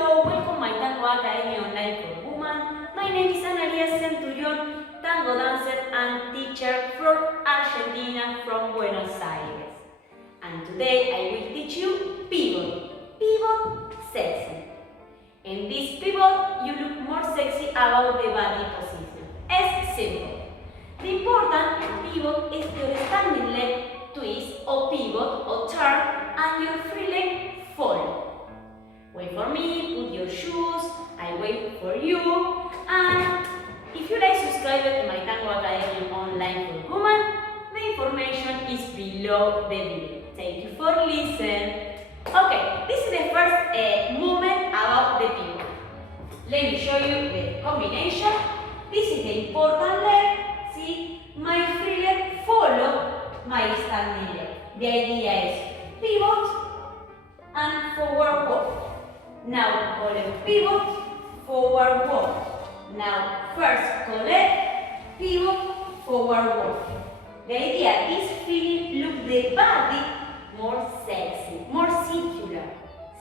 Hello, welcome my Tango Academy Online for Women. My name is Analía Centurión, tango dancer and teacher from Argentina, from Buenos Aires. And today I will teach you pivot. Pivot sexy. In this pivot, you look more sexy about the body position. Es simple. The important pivot is your standing leg twist or pivot or turn and your free leg follow. Wait for me, put your shoes, I wait for you. And if you like subscribe to my Tango Academy Online for Women, the information is below the video. Thank you for listening. Okay, this is the first movement about the pivot. Let me show you the combination. This is the important leg. See, my free leg follow my standing leg. The idea is pivot and forward walk. Now collect pivot, forward walk. Now first collect, pivot, forward walk. The idea is feeling look the body more sexy, more circular.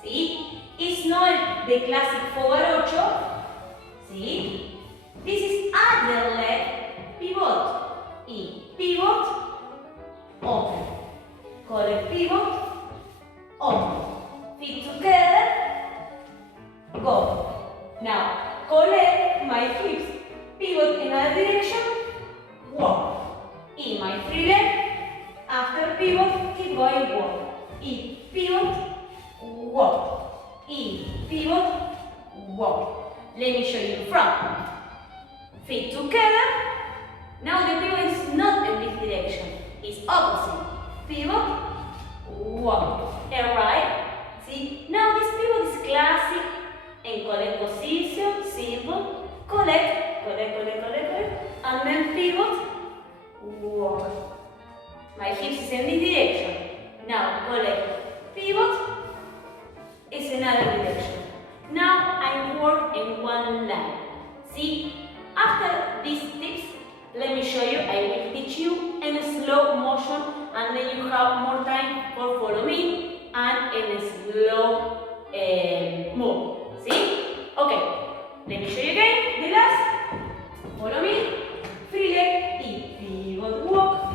See? It's not the classic forward ocho. See? This is other leg, pivot. Y pivot, open. Collect pivot, open. Feet together. Go. Now, collect my hips, pivot in another direction, walk. In my free leg, after pivot, keep going, walk. In pivot, walk. In pivot, walk. Let me show you from. Feet together. Now the pivot is not in this direction, it's opposite. Pivot, walk. Alright? See? Now this pivot is classic. And collect position, simple, collect, and then pivot, walk. My hips is in this direction. Now collect, pivot, is another direction. Now I work in one line. See, after these tips, let me show you, I will teach you in a slow motion and then you have more time for follow me and in a slow move. See? Okay. Let me show you again. The last. Follow me. Free leg. Y pivot walk.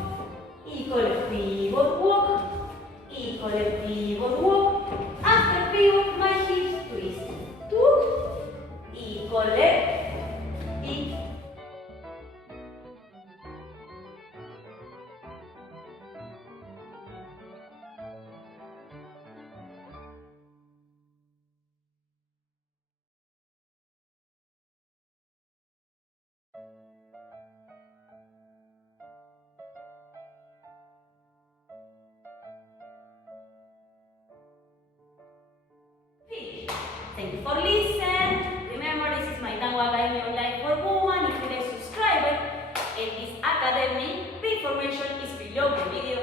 Y collect pivot walk. Y collect pivot walk. After pivot, my hips twist. Took. Y collect. Y finish. Thank you for listening. Remember, this is my Tango Academy Online for Women. If you are subscribed in this academy, the information is below the video.